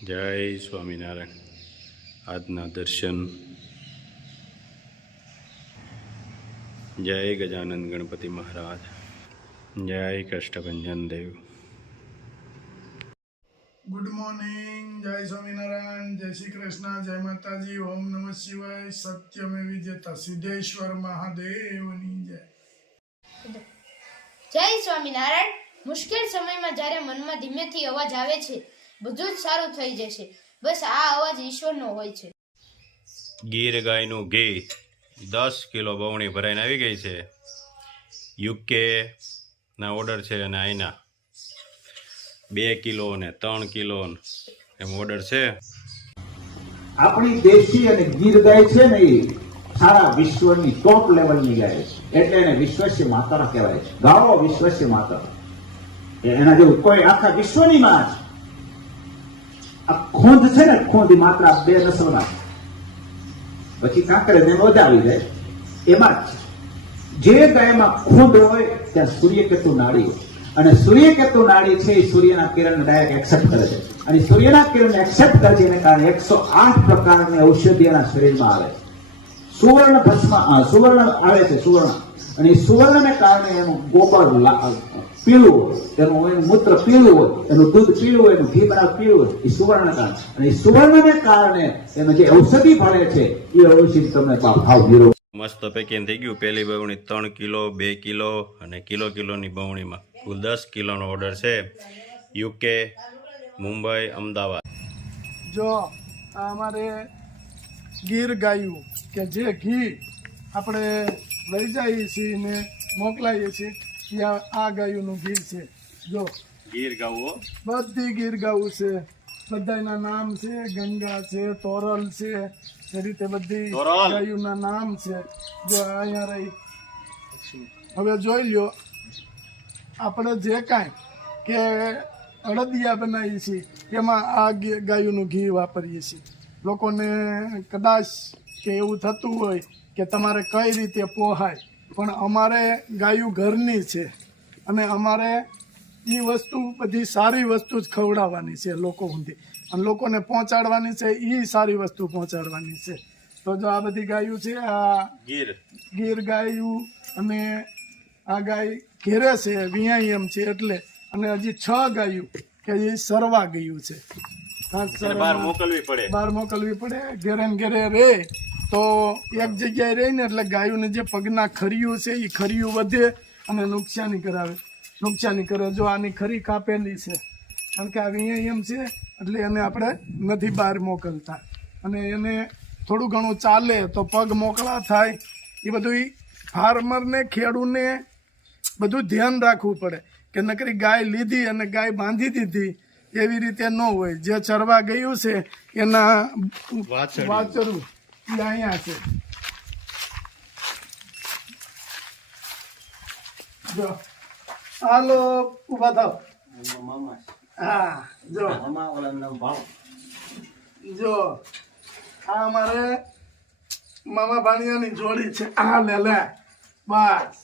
જય સ્વામિનારાયણ. આજના દર્શન. જય ગજાનંદ ગણપતિ મહારાજ. જય કષ્ટભંજન દેવ. Good morning. જય સ્વામિનારાયણ. જય શ્રી કૃષ્ણ. જય માતાજી. ઓમ નમઃ શિવાય. સત્યમેવ જયતા. સિદ્ધેશ્વર મહાદેવની જય. જય સ્વામિનારાયણ. મુશ્કેલ સમયમાં જ્યારે મનમાં ધીમેથી અવાજ આવે છે, બધું જ સારું થઈ જશે. બસ આ અવાજ ઈશ્વરનો હોય છે. ગીર ગાયનું ઘી 10 કિલો બવણી ભરાઈને આવી ગઈ છે. યુકે ના ઓર્ડર છે અને અહીંના 2 કિલો ને 3 કિલો એમ ઓર્ડર છે. આપણી દેશી અને ગીર ગાય છે ને એ સારા વિશ્વની ટોપ લેવલની ગાય છે, એટલે એને વિશ્વસ્ય માતા કહેવાય છે. ગાવો વિશ્વસ્ય માતા, એના જેવું કોઈ આખા વિશ્વની માં છે. આ ખોંદ છે ને, ખોંદ માત્ર 2 નસલમાં, પછી કાંકરે ને વધાવી જાય એમાં જ જે ગાયમાં ખોંદ હોય ત્યાં સૂર્યકેતુ નાડી હોય, અને સૂર્યકેતુ નાડી છે એ સૂર્યના કિરણ ડાયરેક્ટ એક્સેપ્ટ કરે છે, અને સૂર્યના કિરણ એક્સેપ્ટ કરે છે એને કારણે 108 પ્રકારની ઔષધિ એના શરીરમાં આવે છે. સુવર્ણ ભસ્મ સુવર્ણ આવે છે, સુવર્ણ, અને એ સુવર્ણને કારણે એનું ગોબર પીળું હોય, એનું મૂત્ર પીળું હોય, એનું દૂધ પીળું હોય, એનું ઘી બનાવ પીળું હોય, એ સુવર્ણ કારણે, અને એ સુવર્ણને કારણે એમાં જે ઔષધિ ભળે છે એ ઔષધિ તમને ભાવ ધીરો. મસ્ત પેકિંગ થઈ ગયું. પહેલી બવણી 3 કિલો, 2 કિલો અને કિલોની બવણીમાં કુલ 10 કિલોનો ઓર્ડર છે. યુકે, મુંબઈ, અમદાવાદ. જો આ અમારે ગીર ગાયું કે જે ઘી આપણે લઈ જઈએ છીએ ને મોકલાવીએ છીએ, ત્યાં આ ગાયુંનું ઘી છે. જો ગીર ગાવો બધી ગીર ગાયું છે, બધાના નામ છે, ગંગા છે, તોરલ છે, એ રીતે બધી ગાયુંના નામ છે. જો અહીંયા રહી. હવે જોઈ લ્યો, આપણે જે કાંઈ કે અડદિયા બનાવીએ છીએ એમાં આ ગાયુંનું ઘી વાપરીએ છીએ. લોકોને કદાચ કે એવું થતું હોય કે તમારે કઈ રીતે પોહાય, પણ અમારે ગાયું ઘરની છે, અને અમારે એ વસ્તુ બધી સારી વસ્તુ જ ખવડાવવાની છે લોકો સુધી, અને લોકોને પહોંચાડવાની છે, એ સારી વસ્તુ પહોંચાડવાની છે. તો જો આ બધી ગાયું છે, આ ગીર ગાયું, અને આ ગાય ઘેરે છે, વિયાઈ એમ છે એટલે, અને હજી 6 ગાયું કે એ સરવા ગયું છે. બહાર મોકલવી પડે. ઘેરે ને ઘેરે રે તો એક જગ્યાએ રહે ને એટલે ગાયોને જે પગના ખરીયું છે એ ખરીયું વધે અને નુકસાની કરે. જો આની ખરી કાપેલી છે, કારણ કે આ વિયાઈ એમ છે એટલે એને આપણે નથી બહાર મોકલતા, અને એને થોડું ઘણું ચાલે તો પગ મોકળા થાય. એ બધું ફાર્મરને, ખેડૂને બધું ધ્યાન રાખવું પડે કે નકરી ગાય લીધી અને ગાય બાંધી દીધી એવી રીતે ન હોય. જે ચરવા ગયું છે એના વાચરું એ અહીંયા છે. જો હાલો ઉભા થાવ. હા જો આ અમારે મામા ભાણિયાની જોડી છે. આ લે બસ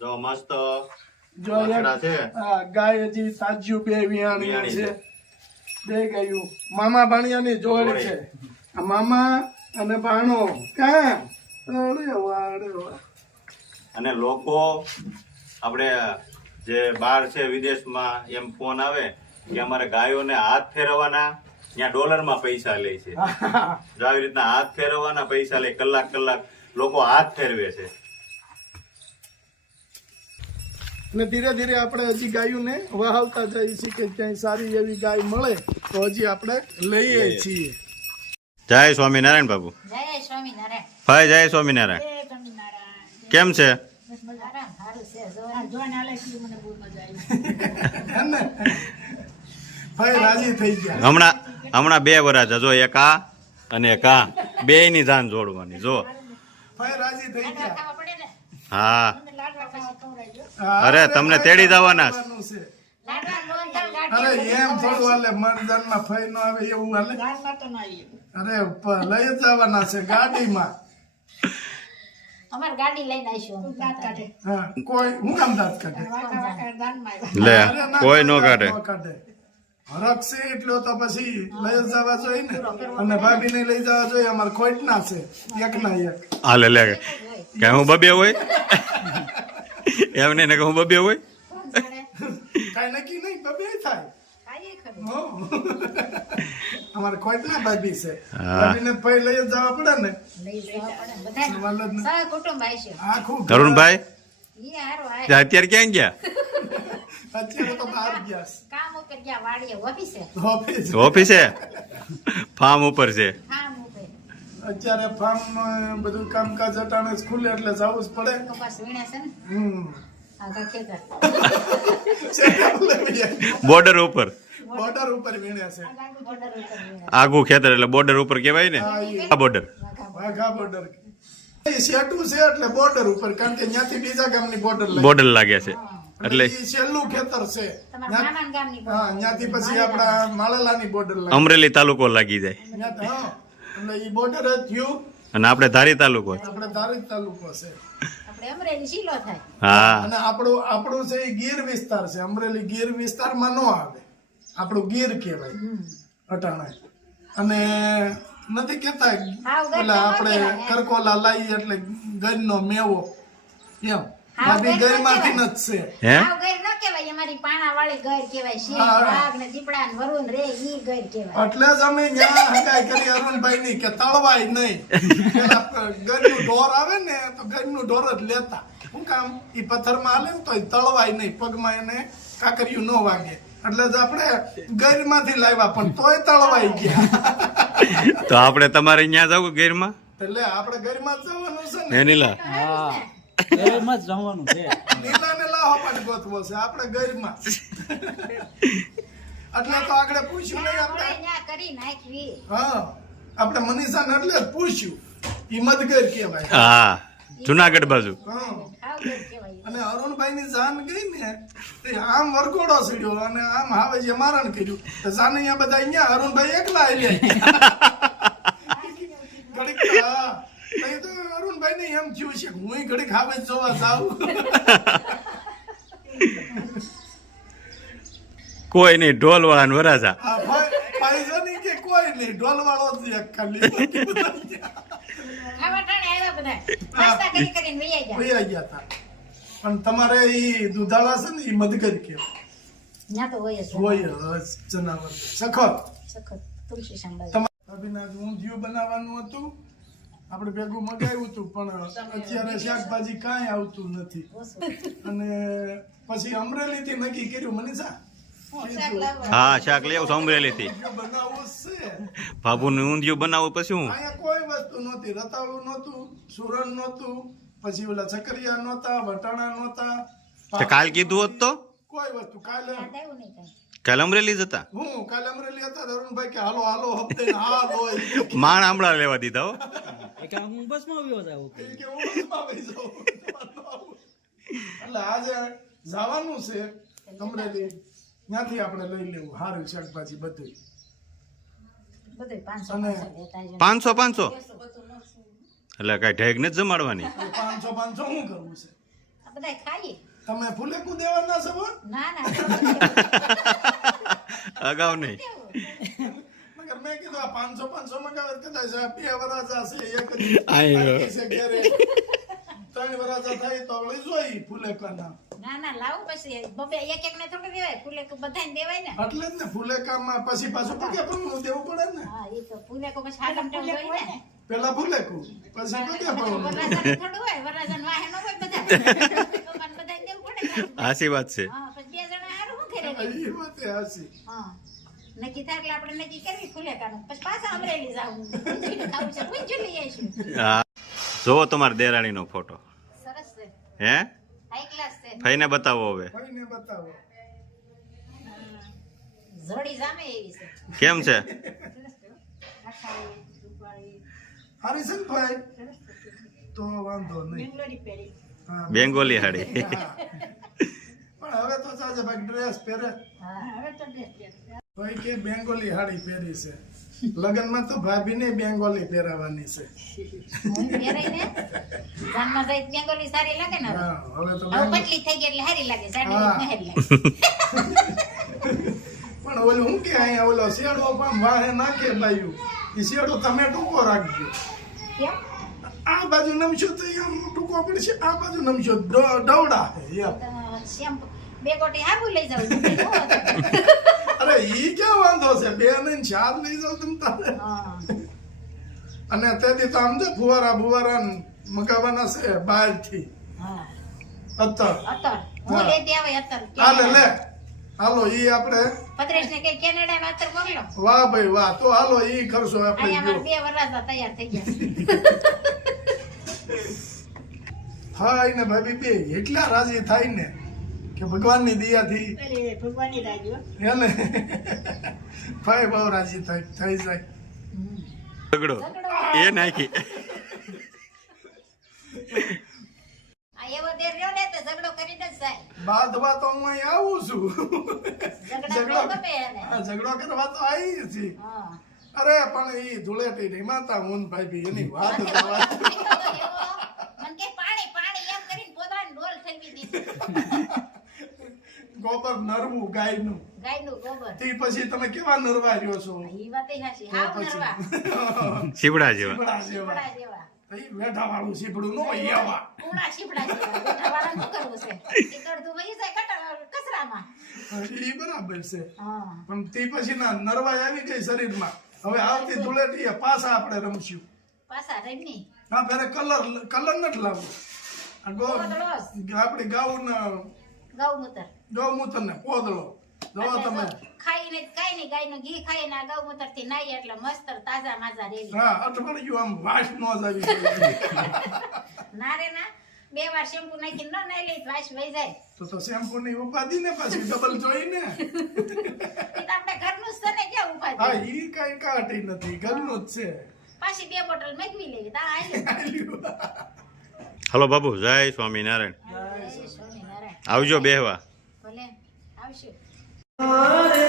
જો મસ્ત જો ગાય હજી તાજ્યું 2 વિયાણી છે. 2 ગાયું મામા ભાણિયાની જોડી છે. આ મામા અને ભાણો કાં. અરે વાહ. અને લોકો આપણે જે બહાર છે વિદેશમાં એમ ફોન આવે કે અમારે ગાયોને હાથ ફેરવવાના, ત્યાં ડોલરમાં પૈસા લે છે. જો આવી રીતના હાથ ફેરવવાના પૈસા લે, કલાક લોકો હાથ ફેરવે છે. અને ધીરે ધીરે આપણે હજી ગાયોને વહાવતા જઈએ છીએ કે ક્યાંય સારી એવી ગાય મળે તો હજી આપણે લઈએ છીએ. જય સ્વામિનારાયણ બાબુ. જય સ્વામિનારાયણ. ભાઈ જય સ્વામિનારાયણ. કેમ છે? ભાઈ રાજી થઈ ગયા. હમણાં 2 વરસ જો, એક આ અને એક આ, 2 ની જાન જોડવાની. જો ભાઈ રાજી થઈ ગયા. હા, અરે તમને તેડી જવાના છે. અરે એમ થોડું હાલે, મરદાનમાં ફઈ ન આવે એવું હાલે. અરે લઈ જવાના છે ગાડીમાં. અમાર ગાડી લઈને આવીશું. હા, કોઈ હું કામ દાંત કાઢે? લે કોઈ નો કાઢે. હરખ છે એટલો તો પછી લઈ જ જવા જોઈએ ને, અને ભાભીને લઈ જવા જોઈએ. અમારે ખોટના છે એકના એક. હાલે લે કે હું બબે હોય એમને ને કે હું બબે હોય કાંઈ નક્કી નહીં, બબે થાય. હો. અમારે ખોટના ભાભી છે, ભાભીને પછી લઈ જ જવા પડે ને. આખું ઘર. તરુણભાઈ અત્યારે ક્યાં ગયા? અત્યારે તો બહાર ગયા છે. કામ ઉપર ગયા વાડીએ ઓફિસે ઓફિસ. ઓફિસે ફાર્મ ઉપર છે. કામ ઉપર અત્યારે ફાર્મ બધું કામકાજ અટાણે જ ખુલે એટલે જવું જ પડે. કપાસ વીણે છે ને હમ. આગળ ખેતર બોર્ડર ઉપર બોર્ડર ઉપર વીણ્યા છે. બોર્ડર ઉપર વીણે આગું ખેતર એટલે બોર્ડર ઉપર કહેવાય ને. આ બોર્ડર વાઘા બોર્ડર. એ સેટું છે એટલે બોર્ડર ઉપર, કારણ કે ત્યાંથી બીજા ગામની બોર્ડર લાગે. બોર્ડર લાગે છે એટલે ઈ છેલ્લું ખેતર છે. તમારા મામાના ગામની હા, ત્યાંથી પછી આપડા માળેલાની બોર્ડર લાગે. અમરેલી તાલુકો લાગી જાય ત્યાંથી, હા. એટલે ઈ બોર્ડર જ થયું. અને આપણે ધારી તાલુકો છે. આપણે ધારી તાલુકો છે. આપણે અમરેલી શીલો થાય હા અને આપણું છે એ ગીર વિસ્તાર છે. અમરેલી ગીર વિસ્તારમાં નો આવે, આપણું ગીર કહેવાય અટાણે. અને નથી કેતા એટલે આપણે કરકોલા લાવીએ એટલે ગરનો મેવો એમ. ભાભી ગરમાંથી જ છે. હે આવ ગર ન કહેવાય, અમારી પાણા વાળી ગર કહેવાય. શીલ વાઘ ને દીપડા ને વરુણ રે ઈ ગર કહેવાય. એટલે જ અમે ન્યા હગાઈ કરી અરુણભાઈ ની કે તળવાય નહીં. પેલા ગરનું ઢોર આવે ને તો ગરનું ઢોર જ લેતા. શું કામ? ઈ પથ્થરમાં હાલે ને તો તળવાય નહીં, પગમાં એને કાકરિયું ન વાગે. એટલે જ આપણે ગરમાંથી લાવ્યા પણ તોય તળવાઈ ગયા. તો આપણે તમારે અહીંયા જવું ગીરમાં એટલે આપણે ગરમાં જ જવાનું છે ને. એનીલા એમાં જ જવાનું છે. લીલાને લાહો પણ ગોતવો છે આપણે ગરમાં. એટલે તો આગળ પૂછ્યું નહીં આપણે. આપણે ન્યા કરી નાખવી. હા, આપણે મનીષાને એટલે જ પૂછ્યું. ઈ મદગર કહેવાય. હા જુનાગઢ બાજુ હા. આવ ગર કહેવાય. અને અરુણભાઈ ની જાન ગઈ ને તે આમ વરઘોડો સીડ્યો અને આમ હાવેજીએ મારણ કર્યું. તો જાનૈયા બધા અહીંયા, અરુણભાઈ એકલા આવ્યા. ઘડીક હા, તઈ તો અરુણભાઈ ને એમ થયું છે કે હું ઘડીક હાવેજ જોવા જાઉં. કોઈ નહીં ઢોલ વાળા ને વરાજા આ પૈસા ની કે કોઈ નહીં, ઢોલ વાળો જ એક ખાલી. ખાવા ટાણે આવ્યા બધા નાસ્તા કરી કરીને વૈયા ગયા. વૈયા ગયા હતા. પણ તમારે ઈ દુધાળા છે ને ઈ મદગર કહેવાય. ન્યા તો હોય જ હોય જ જનાવર સખત. સખત તુલસી સંભાળ. ભાભીના ઊંધિયું બનાવવાનું હતું, આપણે ભેગું મગાવ્યું હતું, પણ અત્યારે શાકભાજી કાંઈ આવતું નથી. અને પછી અમરેલી થી નક્કી કર્યું મનીષા હા શાક લઈ આવું અમરેલી થી બનાવવું જ છે. બાબુ નું ઊંધિયું બનાવું પછી હું અહીંયા કોઈ વસ્તુ નહોતી, રતાળું નહોતું, સુરણ નહોતું, પછી ઓલા ચકરિયા નહોતા, વટાણા નહોતા, તે કાલ કીધું હોત તો કોઈ વસ્તુ. કાલે યાદ આવ્યું નહીં કાંઈ. કાલે અમરેલી જ હતા કાલે અમરેલી હતા. અરુણભાઈ કે હાલો હાલો હપ્તે ને હાલો. માણ આમળા લેવા દીધા હો કે હું બસમાં આવ્યો જાઉં એ કે હું બસમાં વહી જાઉં. એટલે આજે જવાનું છે અમરેલી, ત્યાંથી આપણે લઈ લેવું સારું શાકભાજી બધું. બધુંય 500 અને 500 લેતા 500 જજો. એટલે કઈ ઢેગ ને જ જમાડવાની 500 શું કરવું છે? આ બધાય ખાઈએ. તમે ફૂલેકું દેવાના છો હો? ના ના અગાઉ નહીં મગર મેં કીધું આ 500 મગાવે તો કદાચ આ 2 વરાજા છે, એક જ આય. બાકી છે ઘેરે. 3 વરાજા થાય તો વળી જોઈ ફૂલેકાના. ના ના લાવું પછી બબે એક એક ને થોડું દેવાય, ફૂલેકું બધાને દેવાય ને. એટલે જ ને ફૂલેકામાં પછી પાછું પગે પરનું દેવું પડે ને. હા એ તો ફૂલેકું પછી હાલમ ટેવ હોય ને. પેલા ફૂલેકું પછી પગે પરનું. વરરાજાને થોડું હોય, વરરાજાને વાહે ન હોય બધા. લોકોને બધાને દેવું પડે ને. સાચી વાત છે હા પછી 2 જણા હારું શું કરે ને? એ વાતે હાચી. હા નક્કી થાય એટલે આપણે નક્કી કરવી ફૂલેકાનું, પછી પાછા અમરેલી જાવું. ઊંધિયું ખાવું છે, ઊંધિયું લઈ આવીશું. હા જોવો તમારા દેરાણી નો ફોટો સરસ છે, હે હાઈ ક્લાસ છે. ફઈને બતાવો હવે ભાઈને બતાવો. જોડી જામે એવી છે. કેમ છે આખાળી, રૂપાળી, હારી છે ને ભાઈ? તો વાંધો નહીં. બેંગ્લોરી પહેરી. હા. બેંગોલી હાડી પણ હવે તો ચાલે ભાઈ ડ્રેસ પહેરે. હા હવે તો ડ્રેસ પહેરે. ભાઈ કે બેંગોલી હાડી પહેરી છે. લગ્નમાં તો ભાભીને બેંગોલી પહેરાવાની છે. હું પહેરાય ને જાનમાં જાય બેંગોલી સારી લાગે ને. હવે હા, હવે તો હવે પતલી થઈ ગઈ એટલે સારી લાગે, સાડી હા. મહેર લાગે. પણ ઓલું હું કે અહીંયા ઓલો શેડો પણ વાહે નાખે બાયું એ શેડો તમે ટૂંકો રાખજો. કેમ આ બાજુ નમશો તો એમ ટૂંકો પડશે, આ બાજુ નમશો દવડા એમ. શેમ્પુ બે ગોટી હાબુ લઈ જાવ અરે ઈ ક્યાં વાંધો છે, 2 ને 4 લઈ જાવ તમ તારે. અને તેથી તો આમ જો ફુવારા મગાવવાના છે બહારથી અત્તર. હું લેતી આવે અત્તર હાલે લે હાલો ઈ આપણે પત્રેશ ને કઈ કેનેડા નો અત્તર મોકલો. વાહ ભાઈ વાહ, તો હાલો ઈ કરશો આપણે. અહીંયા અમારા 2 વરરાજા તૈયાર થઈ ગયા થાય ને ભાઈ બે એટલા રાજી થાય ને કે ભગવાનની દયાથી ભગવાનની રાજી હે ને ભાઈ બહુ રાજી થઈ જાય. ઝઘડો એ નાખી આ એવો દેર રહ્યો ને તો ઝઘડો કરીને જ જાય. બાદવા તો હું અહીં આવું છું. ઝઘડા બહુ ગમે એને. હા, ઝઘડો કરવા તો આવી છે. હા. અરે પણ ઈ ધૂળેટી ની માતા હું ભાઈ બી એની વાત જ વાત. મને કે પાણી પાણી એમ કરીને પોતાની ડોલ ઠલવી દીધી. ગોબર નરવું ગાયનું. ગાયનું ગોબર. તે પછી તમે કેવા નરવા રહ્યો છો? ઈ વાતય હાચી. હાવ નરવા. સીપડા જેવા શીપડા જેવા. શીપડા જેવા. ભઈ વેઠા વાળું શીપડું નો હોય એવા. કુણા શીપડા જેવા. બેઠાવાળા શું કરવું છે? ઈ કરતું વહી જાય કચરામાં. ઈ બરાબર છે. હા. પણ તે પછી ના નરવાઈ આવી ગઈ શરીરમાં. હવે આવતી ધૂળેટી પાછા આપણે રમશું. પાછા રમી. હા ફેરે કલર નથી લાવવો. આ આપણી ગૌમૂત્ર ને પોદળો જો તમે. ખાઈને કાઈ નહીં ગાયનું ઘી ખાઈને આ ગૌમૂત્ર થી નાઈ એટલે મસ્ત તાજા માજા રેલી. હા અઠવાડિયું આમ વાસ નો જ આવી જાય. ના રે ના 2 વાર શેમ્પુ નાખીને ન નાઈ લઈ વાસ વહી જાય. તો શેમ્પુ ની ઉપાધિ ને પછી ડબલ જોઈ ને. એ તો આપણે ઘરનું જ છે ને ક્યાં હા ઉપાધિ. ઈ કઈ કાઢી નથી, ઘરનું જ છે. પાછી 2 બોટલ મેગવી લેવી તા આલ્યો. હલો બાબુ, જય સ્વામિનારાયણ. જય સ્વામિનારાયણ. આવજો બેહવા. ભલે આવશું. મારે